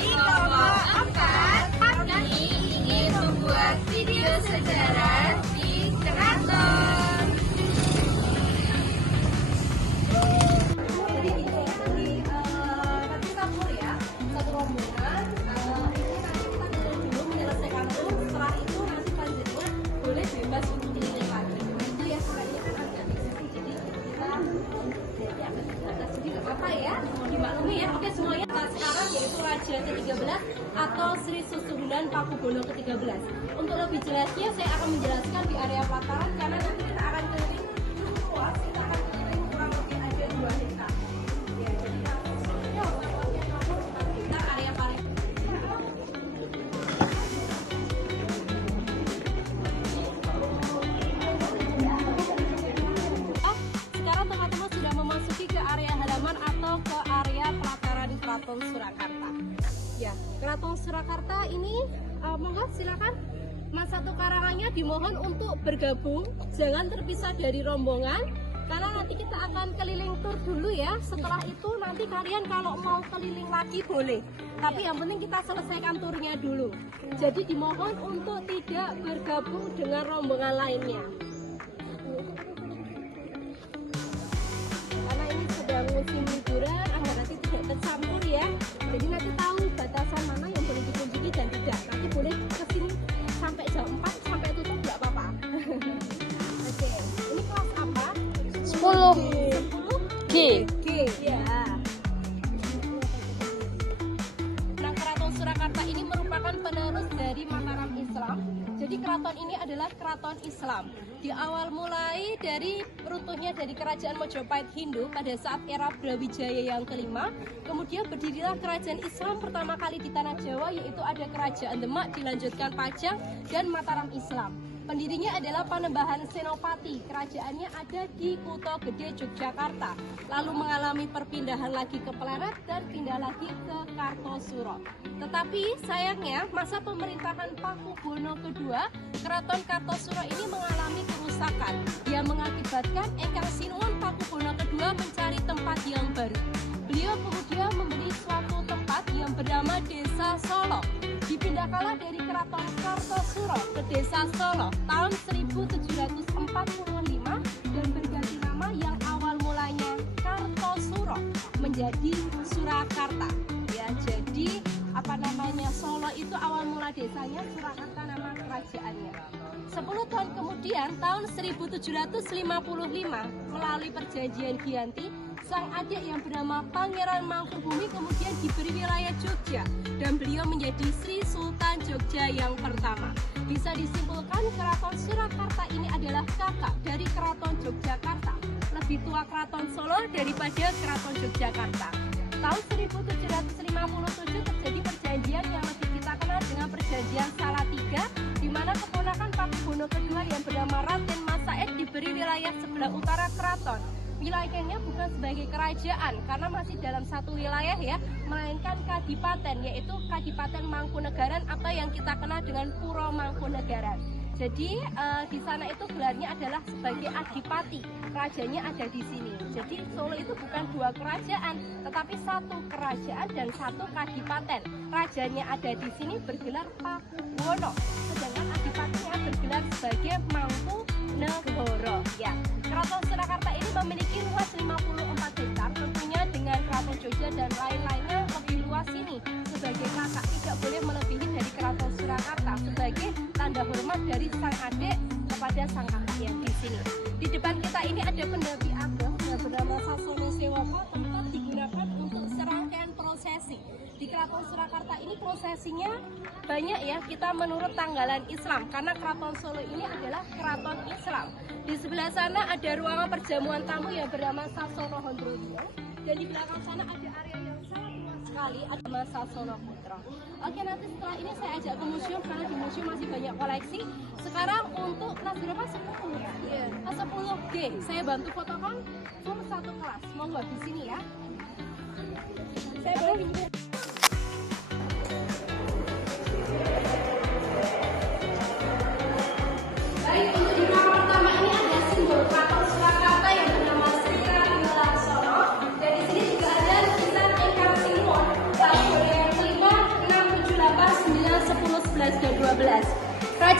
Dari kelompok 4, kami ingin membuat video sejarah di keraton. Jadi ini nanti campur ya, satu rombongan. Ini nanti kita dulu menyelesaikan tur. Setelah itu nanti selanjutnya boleh bebas untuk keliling lagi. Itu ya sebenarnya kan agak diskusi. Jadi kita jadi agak terbatas. Jadi nggak apa-apa ya, mau dimaklumi ya. Oke semuanya. Sekarang yaitu Raja ke-13 atau Sri Susuhunan Pakubono ke-13. Untuk lebih jelasnya saya akan menjelaskan di area pelataran karena nanti kita akan keliling cukup luas. Kita akan keliling kurang lebih ada 2 hektar. Ya, jadi kita area paling sekarang teman-teman sudah memasuki ke area halaman atau ke area pelataran Keraton Surakarta. Ya, Keraton Surakarta ini monggo silakan Mas Satu Karangannya dimohon untuk bergabung, jangan terpisah dari rombongan karena nanti kita akan keliling tur dulu ya. Setelah itu nanti kalian kalau mau keliling lagi boleh, tapi yang penting kita selesaikan turnya dulu. Jadi dimohon untuk tidak bergabung dengan rombongan lainnya karena ini sedang musim liburan agar nanti tidak tercampur ya. Jadi nanti tahu batasan mana yang boleh dikunjungi dan tidak. Nanti boleh kesini sampai jam 4 sampai tutup nggak apa-apa. Oke, ini kelas apa? 10G. G ya. Nah, Keraton Surakarta ini merupakan penerus dari Mataram Islam. Jadi keraton ini adalah keraton Islam. Di awal mulai dari runtuhnya dari kerajaan Majapahit Hindu pada saat era Brawijaya yang kelima, kemudian berdirilah kerajaan Islam pertama kali di tanah Jawa, yaitu ada kerajaan Demak, dilanjutkan Pajang dan Mataram Islam. Pendirinya adalah Panembahan Senopati. Kerajaannya ada di Kuto Gede, Yogyakarta. Lalu mengalami perpindahan lagi ke Pleret dan pindah lagi ke Kartosuro. Tetapi sayangnya masa pemerintahan Pakubono kedua, Keraton Kartosuro ini mengalami kerusakan yang mengakibatkan Engkang Sinuwun Pakubono kedua mencari tempat yang baru. Beliau kemudian membeli suatu tempat yang bernama Desa Solo. Dipindahkanlah dari Keraton Kartosuro ke Desa Solo tahun 1745 dan berganti nama yang awal mulanya Kartosuro menjadi Surakarta. Ya, jadi Solo itu awal mula desanya, Surakarta nama kerajaannya. 10 tahun kemudian tahun 1755 melalui perjanjian Giyanti, sang adik yang bernama Pangeran Mangkubumi kemudian diberi wilayah Jogja dan beliau menjadi Sri Sultan Jogja yang pertama. Bisa disimpulkan Keraton Surakarta ini adalah kakak dari Keraton Yogyakarta, lebih tua Keraton Solo daripada Keraton Yogyakarta. Tahun 1757 terjadi perjanjian yang lebih kita kenal dengan perjanjian Salatiga, di mana keponakan Pakubono kedua yang bernama Raden Masaid diberi wilayah sebelah utara keraton. Wilayahnya bukan sebagai kerajaan karena masih dalam satu wilayah ya, melainkan kadipaten, yaitu Kadipaten Mangkunegaran atau yang kita kenal dengan Puro Mangkunegaran. Jadi di sana itu gelarnya adalah sebagai adipati, rajanya ada di sini. Jadi Solo itu bukan dua kerajaan, tetapi satu kerajaan dan satu kadipaten. Rajanya ada di sini bergelar Pakubono, sedangkan adipatinya bergelar sebagai Mangkunegara. Ya, Keraton Surakarta ini memiliki luas 54 hektar, tentunya dengan Keraton Jogja dan lain-lainnya lebih luas ini. Sebagai kakak tidak boleh melebihi dari Keraton Surakarta sebagai tanda hormat dari sang adik kepada sang kakak yang di sini. Di depan kita ini ada pendapi ageng yang bernama Sasono Sewoko, tempat digunakan untuk serangkaian prosesi. Di Keraton Surakarta ini prosesinya banyak ya, kita menurut tanggalan Islam karena Keraton Solo ini adalah keraton Islam. Di sebelah sana ada ruangan perjamuan tamu yang bernama Sasono Hondroyo, dan di belakang sana ada area yang sangat luas sekali, ada Mas Sasono Putra. Oke, nanti setelah ini saya ajak ke museum karena di museum masih banyak koleksi. Sekarang untuk kelas berapa? 10 ya? Iya. 10G. Saya bantu fotokan full satu kelas. Monggo di sini ya. Saya boleh pinjam. Baik, untuk di kamar pertama ini ada simbol Keraton Surakarta yang bernama Sri Radyo Laksono, dan di sini juga ada lukisan Engkang Sinuwun Pakubono yang kelima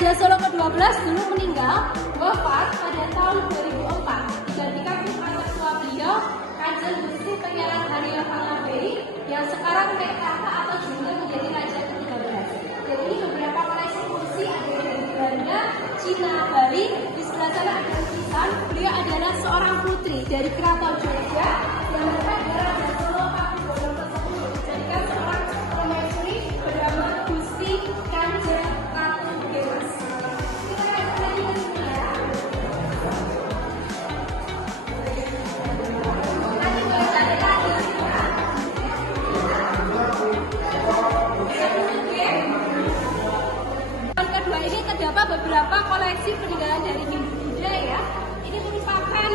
Raja Solo ke-12 dulu meninggal, wafat pada tahun 2004. Digantikan putra tertua beliau, Kanjeng Gusti Pangeran Haryo Pangabei, yang sekarang naik tahta atau juga menjadi Raja ke-13. Jadi beberapa koleksi kursi ada dari Belanda, Cina, Bali. Di sebelah sana ada lukisan. Beliau adalah seorang putri dari Keraton Jogja yang merupakan Raja Solo Pakubono ke-10. Dijadikan seorang permaisuri bernama Gusti Kanjeng Ratu Dewas. Kita lanjut lagi ke sini ya. Nanti boleh cari lagi ya. Yang kedua ini terdapat beberapa koleksi peninggalan dari Hindu-Buddha ya. Ini merupakan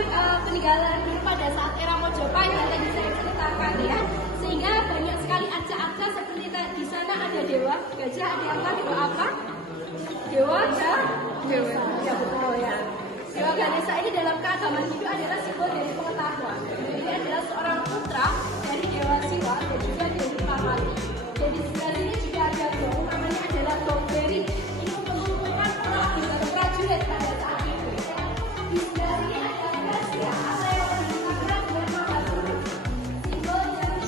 peninggalan dulu pada saat era Mojopahit yang tadi saya ceritakan ya. Sehingga banyak sekali arca-arca seperti di sana ada dewa gajah, ada apa? Dewa apa? Dewa ya betul ya. Dewa Ganesha ini dalam keagamaan Hindu adalah simbol dari pengetahuan. Ini adalah seorang putra dari Dewa Siwa dan juga Dewi Parvati. Dan di sebelah sini juga ada gong, namanya adalah gong beri. Ini mengumpulkan para abdi prajurit pada saat itu. Di sebelah sini ada Persia atau yang dikatakan dengan Mahabharata. Simbol dari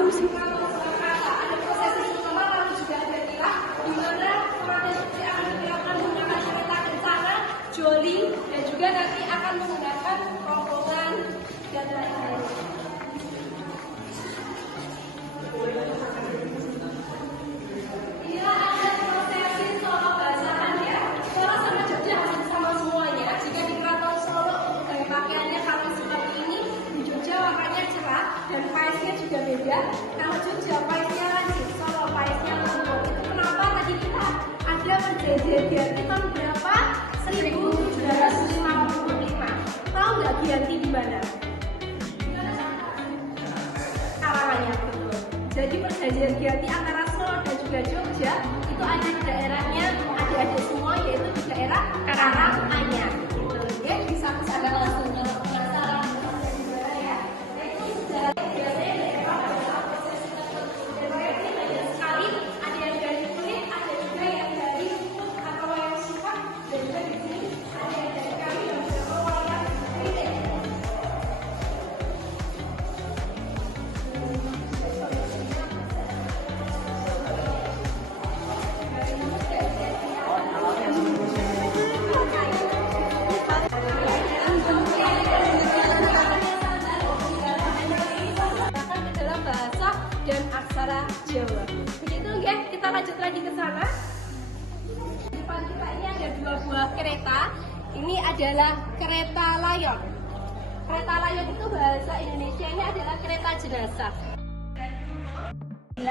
musim. Ada prosesi ritual lalu juga ada tilah di mana kematian suci akan dilakukan menggunakan kereta kencana, joli, dan juga nanti akan menggunakan rombongan dan lain-lain. Inilah ada prosesi Solo Basahan ya. Solo sama Jogja hampir sama semuanya. Jika di Keraton Solo untuk gaya pakaiannya kami seperti ini, di Jogja warnanya cerah dan paisnya juga beda. Kalau Jogja paisnya lancip, Solo paisnya lembut. Itu kenapa tadi kita ada perjanjian Giyanti tahun berapa? 1755. Tahu nggak Giyanti di mana? Karangannya betul. Jadi perjanjian Giyanti antara Solo dan juga Jogja itu ada di daerahnya adik-adik semua, yaitu di daerah Karanganyar. Gitu. Ya, bisa kesana langsung kalau penasaran prosesnya di mana ya. Nah, itu sejarah biasanya daerah prosesi tertentu. Dan mereka ini banyak sekali, ada yang dari kulit, ada juga yang dari lutut atau wayang sukak, dan juga di sini ada yang dari kayu dan juga wayang rintik. Dalam bahasa dan aksara Jawa. Begitu ya, kita lanjut lagi ke sana. Di depan kita ini ada dua buah kereta. Ini adalah kereta layon. Kereta layon itu bahasa Indonesia ini adalah kereta jenazah. Di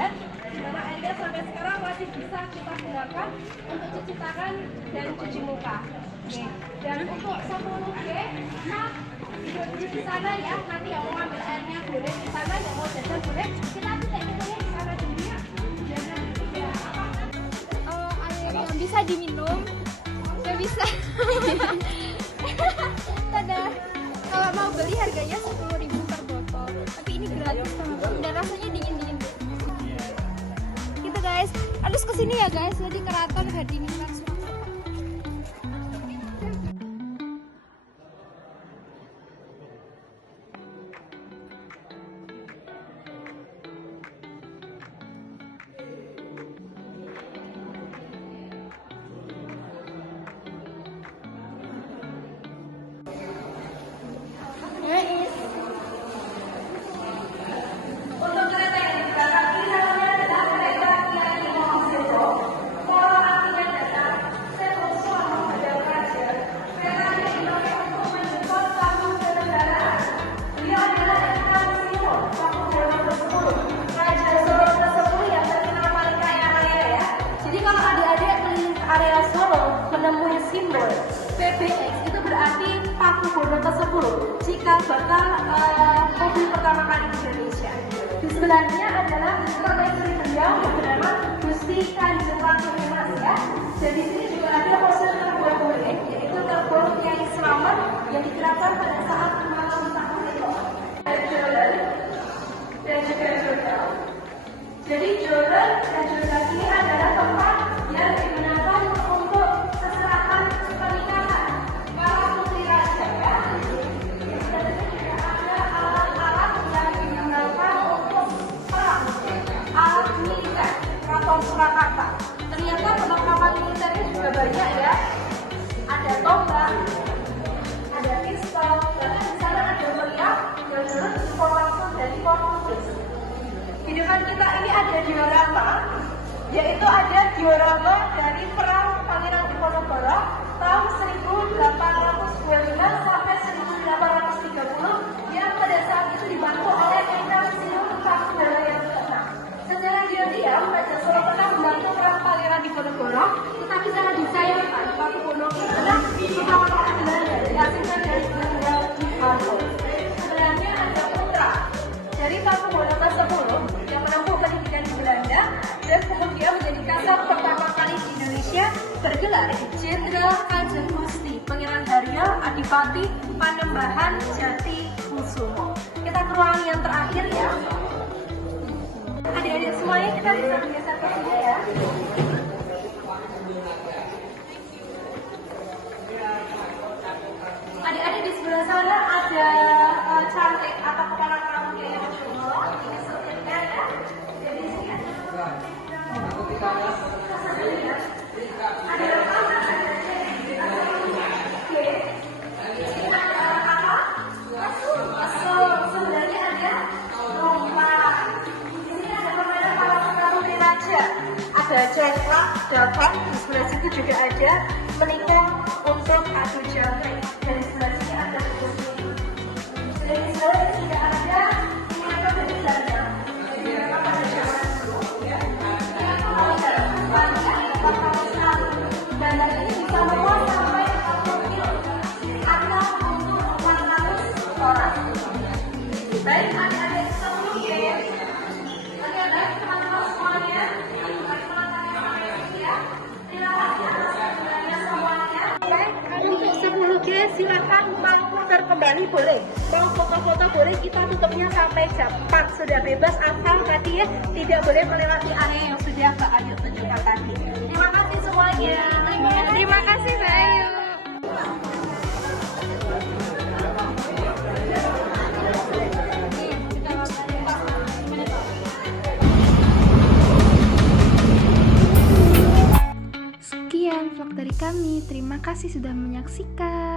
mana airnya sampai sekarang masih bisa kita gunakan untuk cuci tangan dan cuci muka. Oke. Dan untuk 10 G, duduk di sana ya. Nanti yang mau ambil airnya boleh di sana, yang mau jajan boleh. Kita ambil airnya di sana dulu ya. Jangan ya apa? Air yang bisa diminum, nggak bisa. Tada. Kalau mau beli harganya 10.000 per botol, tapi ini gratis teman-teman dan rasanya dingin-dingin. Gitu guys, harus kesini ya guys. Jadi keraton Hadiningrat Surakarta. Untuk kereta yang di belakang ini namanya adalah kereta Kiai Mojokerto. Kalau artinya adalah Seposono Badang Raja. Kereta ini dipakai untuk menjemput tamu ke negara. Beliau adalah Eka Sino, Pakubono ke-10, Raja Solo ke-10 yang terkenal paling kaya raya ya. Jadi kalau adik-adik keliling area Solo menemui simbol PBX itu berarti Pakubono ke-10 jika bakal mobil pertama kali di Indonesia. Di sebelahnya adalah permaisuri beliau yang bernama Gusti Kanjeng Ratu Dewas ya. Dan di sini juga ada pose terbuat boleh, yaitu terbuat Kiai Slamet yang diterapkan pada saat malam tahun itu. yaitu ada diorama dari perang Pangeran Diponegoro tahun 1825 sampai 1830 yang pada saat itu dibantu oleh Endang Sinu Pakubuwono yang ke-6. Secara diam-diam Raja Solo pernah membantu perang Pangeran Diponegoro, tetapi sangat disayangkan Pakubuwono karena beberapa Belanda diasingkan dari Belanda di Harbour. Sebenarnya ada putra dari Pakubuwono ke-10 yang menempuh pendidikan di Belanda dan kemudian menjadi kasar pertama kali di Indonesia bergelar Jenderal Kanjeng Gusti Pangeran Haryo Adipati Panembahan Jati Kusumo. Kita ke ruangan yang terakhir ya. Adik-adik semuanya kita bisa bergeser ke sini ya. Adik-adik di sebelah sana ada cantik atau keponakan kamu yang mau ini sepertinya ya. Jadi sini ada. Sebenarnya ada rumah. Di sini ada permainan para pengaruh remaja. Ada cengklak, dapat. Di sebelah situ juga ada menikah untuk adu jangkrik. Dan di sebelah sini ada tubuh sini. Dan di sebelah sini juga ada ingatan dari Belanda. Jadi mereka pada zaman dulu ya. Dan ini bisa memuat sampai 40 kilo atau untuk 400 orang. Baik, adik-adik semuanya. Adik-adik teman-teman semuanya. Terima kasih atas perhatiannya semuanya. Baik, untuk 10G silakan mau putar kembali boleh. Mau foto-foto boleh, kita tutupnya sampai jam 4. Sudah bebas asal tadi ya tidak boleh melewati area yang sudah Mbak Ayu tunjukkan tadi. Terima kasih semuanya. Terima kasih Mbak Ayu. Sekian vlog dari kami. Terima kasih sudah menyaksikan.